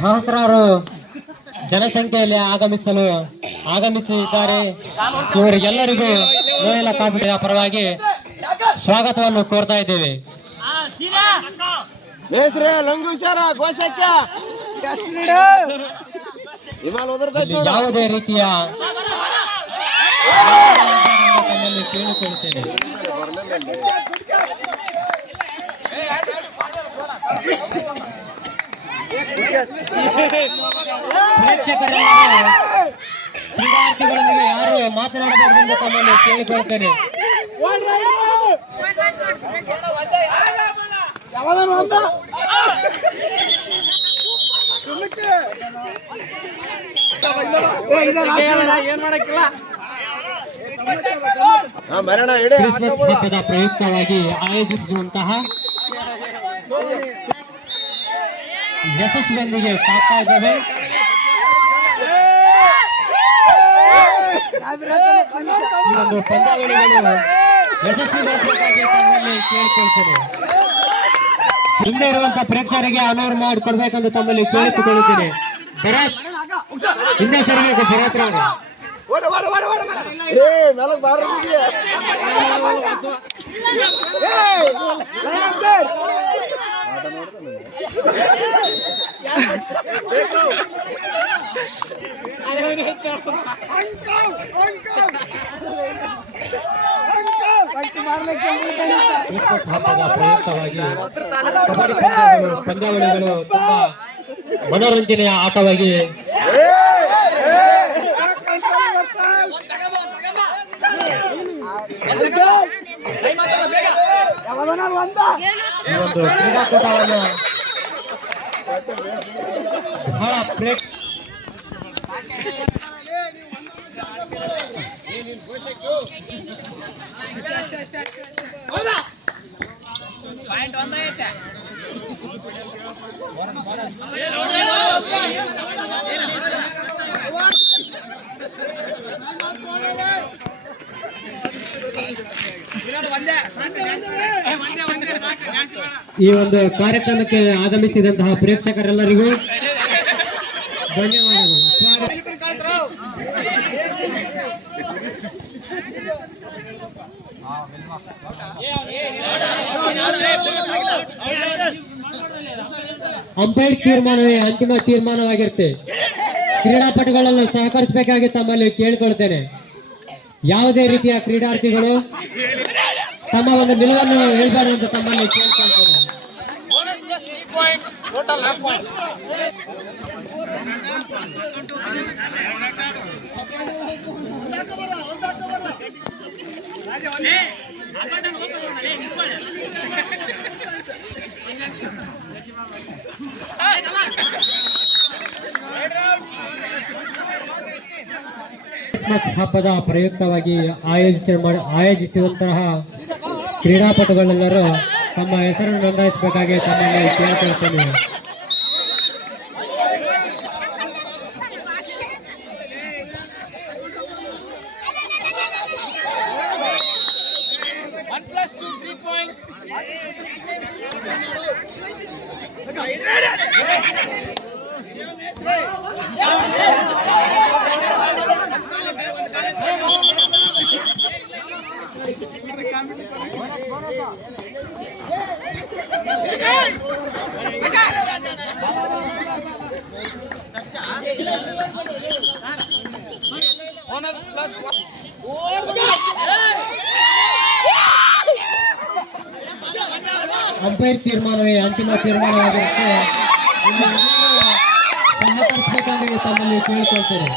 ಸಹಸ್ರಾರು ಜನಸಂಖ್ಯೆಯಲ್ಲಿ ಆಗಮಿಸಿದ್ದಾರೆ. ಇವರಿಗೆಲ್ಲರಿಗೂ ನೋಯಲ ಕಾಪಿಯ ಪರವಾಗಿ ಸ್ವಾಗತವನ್ನು ಕೋರ್ತಾ ಇದ್ದೇವೆ. ಯಾವುದೇ ರೀತಿಯ ಕೇಳಿಕೊಳ್ಳುತ್ತೇನೆ. ಪ್ರೇಕ್ಷಕರೆಲ್ಲರೂ ಕ್ರೀಡಾರ್ಥಿಗಳೊಂದಿಗೆ ಯಾರು ಮಾತನಾಡಬಾರದು ಎಂದು ತಮ್ಮಲ್ಲಿ ಕೇಳಿಕೊಳ್ಳುತ್ತೇನೆ. ಕ್ರಿಸ್ಮಸ್ ಹಬ್ಬದ ಪ್ರಯುಕ್ತವಾಗಿ ಆಯೋಜಿಸುವಂತಹ ಯಶಸ್ವಿಯೊಂದಿಗೆ ಸಾಕ್ತಾ ಇದ್ದೇವೆ. ಈ ಒಂದು ಪಂದ್ಯಾವಳಿಗಳು ಯಶಸ್ವಿಗೊಳಿಸಬೇಕಾಗಿ ತಮ್ಮಲ್ಲಿ ಕೇಳಿಕೊಳ್ತೇನೆ. ಹಿಂದೆ ಇರುವಂತಹ ಪ್ರೇಕ್ಷಕರಿಗೆ ಅನೌರ್ ಮಾಡಿಕೊಡ್ಬೇಕೆಂದು ತಮ್ಮಲ್ಲಿ ಕೇಳಿಕೊಳ್ಳುತ್ತೇನೆ. ಭರತ್ ಹಿಂದೆ ಸರಿಬೇಕು. ಭರತ್ ಕ್ರಿಸ್ಮಸ್ ಹಬ್ಬದ ಪ್ರಯುಕ್ತವಾಗಿ ಪಂದ್ಯಾವಳಿಗಳು ತುಂಬಾ ಮನೋರಂಜನೆಯ ಆಟವಾಗಿ ಈ ಒಂದು ಕ್ರೀಡಾಕೂಟವನ್ನು ಬಹಳ ಈ ಒಂದು ಕಾರ್ಯಕ್ರಮಕ್ಕೆ ಆಗಮಿಸಿದಂತಹ ಪ್ರೇಕ್ಷಕರೆಲ್ಲರಿಗೂ ಧನ್ಯವಾದಗಳು. ಅಂಪೈರ್ ತೀರ್ಮಾನವೇ ಅಂತಿಮ ತೀರ್ಮಾನವಾಗಿರುತ್ತೆ. ಕ್ರೀಡಾಪಟುಗಳನ್ನು ಸಹಕರಿಸಬೇಕಾಗಿ ತಮ್ಮಲ್ಲಿ ಕೇಳಿಕೊಳ್ತೇನೆ. ಯಾವುದೇ ರೀತಿಯ ಕ್ರೀಡಾರ್ಥಿಗಳು ತಮ್ಮ ಒಂದು ನಿಲುವನ್ನು ಹೇಳ್ಬಾರ್ದು ಅಂತ ತಮ್ಮಲ್ಲಿ ಕೇಳಿಕೊಳ್ತೇನೆ. ಕ್ರಿಸ್ಮಸ್ ಹಬ್ಬದ ಪ್ರಯುಕ್ತವಾಗಿ ಆಯೋಜಿಸುವಂತಹ ಕ್ರೀಡಾಪಟುಗಳೆಲ್ಲರೂ ತಮ್ಮ ಹೆಸರನ್ನು ನೋಂದಾಯಿಸಬೇಕಾಗಿ ತಮ್ಮಲ್ಲಿ ಕೇಳಿಕೊಳ್ತೇನೆ. ಅಂಪೈರ್ ತೀರ್ಮಾನವೇ ಅಂತಿಮ ತೀರ್ಮಾನವಾಗಿರುತ್ತೆ. ಸಹಕರಿಸಬೇಕಾಗಿ ತಮ್ಮಲ್ಲಿ ಕೇಳಿಕೊಳ್ತೇನೆ.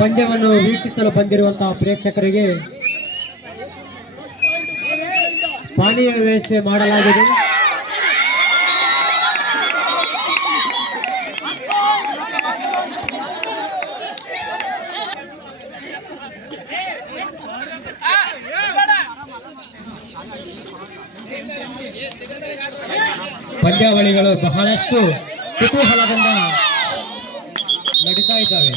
ಪಂದ್ಯವನ್ನು ವೀಕ್ಷಿಸಲು ಬಂದಿರುವಂತಹ ಪ್ರೇಕ್ಷಕರಿಗೆ ಪಾನೀಯ ವ್ಯವಸ್ಥೆ ಮಾಡಲಾಗಿದೆ. ಪಂದ್ಯಾವಳಿಗಳು ಬಹಳಷ್ಟು ಕುತೂಹಲದಿಂದ ನಡೀತಾ ಇದ್ದಾವೆ.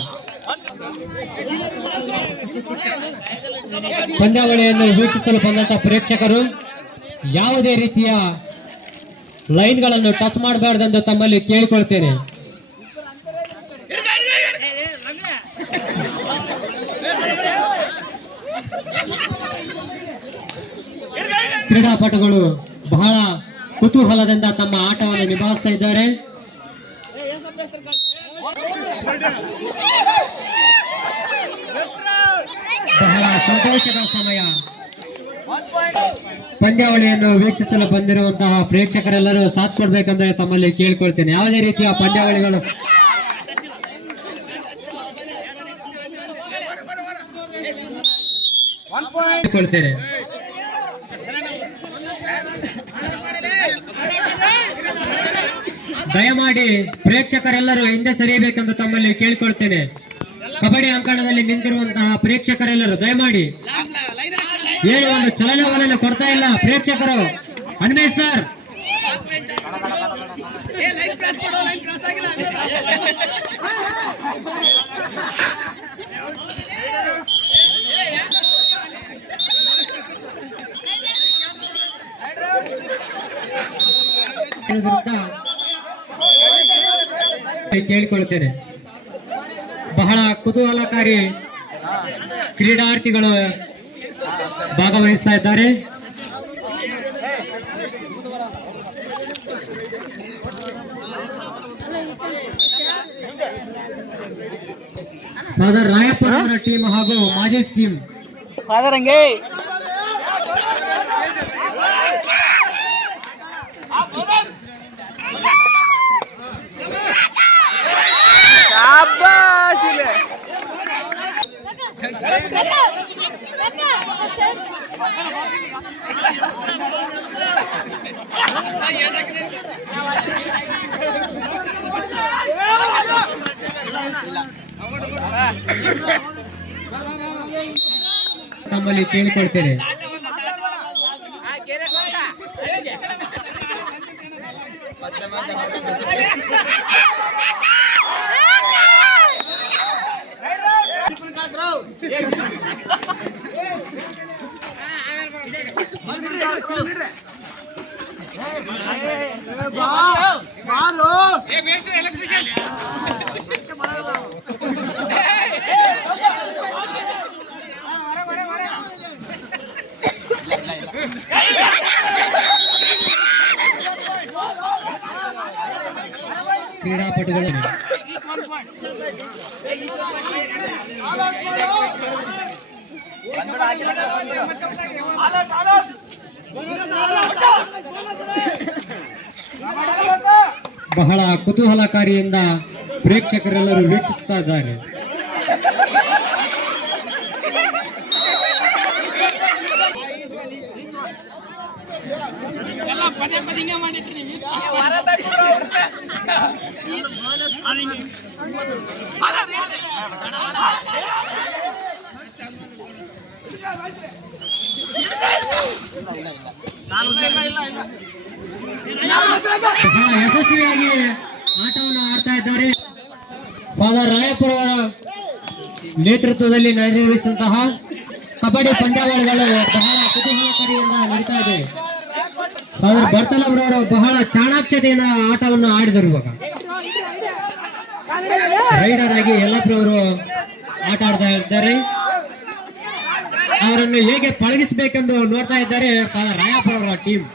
ಪಂದ್ಯಾವಳಿಯನ್ನು ವೀಕ್ಷಿಸಲು ಬಂದಂತ ಪ್ರೇಕ್ಷಕರು ಯಾವುದೇ ರೀತಿಯ ಲೈನ್ಗಳನ್ನು ಟಚ್ ಮಾಡಬಾರ್ದೆಂದು ತಮ್ಮಲ್ಲಿ ಕೇಳಿಕೊಳ್ತೇನೆ. ಕ್ರೀಡಾಪಟುಗಳು ಬಹಳ ಕುತೂಹಲದಿಂದ ತಮ್ಮ ಆಟವನ್ನು ನಿಭಾಯಿಸ್ತಾ ಇದ್ದಾರೆ. ಬಹಳ ಸಂತೋಷದ ಸಮಯ. ಪಂದ್ಯಾವಳಿಯನ್ನು ವೀಕ್ಷಿಸಲು ಬಂದಿರುವಂತಹ ಪ್ರೇಕ್ಷಕರೆಲ್ಲರೂ ಸಾಥ್ ಕೊಡ್ಬೇಕಂದ್ರೆ ತಮ್ಮಲ್ಲಿ ಕೇಳ್ಕೊಳ್ತೇನೆ. ಯಾವುದೇ ರೀತಿಯ ಪಂದ್ಯಾವಳಿಗಳು ಕೊಡ್ತೇನೆ. ದಯಮಾಡಿ ಪ್ರೇಕ್ಷಕರೆಲ್ಲರೂ ಹಿಂದೆ ಸರಿಯಬೇಕೆಂದು ತಮ್ಮಲ್ಲಿ ಕೇಳ್ಕೊಳ್ತೇನೆ. ಕಬಡ್ಡಿ ಅಂಕಣದಲ್ಲಿ ನಿಂತಿರುವಂತಹ ಪ್ರೇಕ್ಷಕರೆಲ್ಲರೂ ದಯಮಾಡಿ ಏನು ಒಂದು ಚಲನವಲನ ಕೊಡ್ತಾ ಇಲ್ಲ ಪ್ರೇಕ್ಷಕರು. ಅನ್ವೇಷ್ ಸರ್, ಕೇಳಿಕೊಳ್ತೇನೆ. ಬಹಳ ಕುತೂಹಲಕಾರಿ ಕ್ರೀಡಾರ್ಥಿಗಳು ಭಾಗವಹಿಸ್ತಾ ಇದ್ದಾರೆ. ಫಾದರ್ ರಾಯಪ್ಪನ ಅವರ ಟೀಮ್ ಹಾಗೂ ಮಾಜಿ ಟೀಮ್ ತಮ್ಮಲ್ಲಿ ಕೇಳಿಕೊಳ್ತೇನೆ. ಕ್ರೀಡಾಪಟುಗಳು ಬಹಳ ಕುತೂಹಲಕಾರಿಯಿಂದ ಪ್ರೇಕ್ಷಕರೆಲ್ಲರೂ ವೀಕ್ಷಿಸ್ತಾ ಇದ್ದಾರೆ. ಬಹಳ ಯಶಸ್ವಿಯಾಗಿ ಆಟವನ್ನು ಆಡ್ತಾ ಇದ್ದಾರೆ. ಫಾದರ್ ರಾಯಪ್ಪರ ನೇತೃತ್ವದಲ್ಲಿ ನಡೆಯುವಂತಹ ಕಬಡ್ಡಿ ಪಂದ್ಯಾವಳಿಗಳು ಬಹಳ ಕುತೂಹಲಕಾರಿಯಿಂದ ನಡೀತಾ ಇದೆ. ಫಾದರ್ ಬರ್ತಲವರವರು ಬಹಳ ಚಾಣಾಕ್ಷತೆಯಿಂದ ಆಟವನ್ನು ಆಡಿದರು. ಇವಾಗ ರೈಡರ್ ಆಗಿ ಯಲ್ಲಪ್ಪರವರು ಆಟ ಆಡ್ತಾ ಇದ್ದಾರೆ. ಅವರನ್ನು ಹೇಗೆ ಪಳಗಿಸಬೇಕೆಂದು ನೋಡ್ತಾ ಇದ್ದಾರೆ ಫಾದರ್ ರಾಯಪ್ಪರವರ ಟೀಮ್.